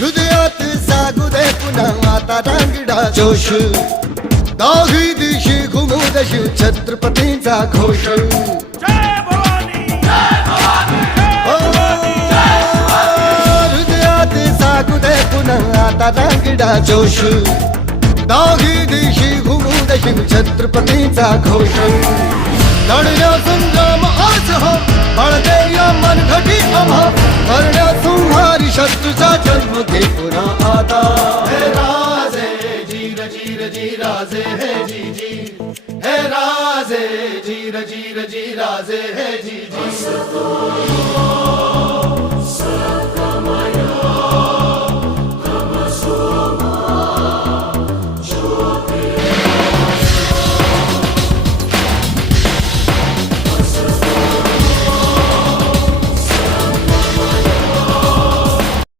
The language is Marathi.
हृदयात जागू दे पुन्हा आता रांगडा जोश दाही दिशी घुमू दशी छत्रपतींचा घोष हृदयात जागू दे पुन्हा आता रांगडा जोश दाही दिशी घुमू दशी छत्रपतींचा घोष लढल्या संग्राम आज हो बळदे या मनघटी आम्हा करण्या संहारी शत्रूचा जन्म घे पुन्हा आता हे राजे जीर जीर जी राजे हे जी जी हे राजे जीर जीर जी राजे हे जी जी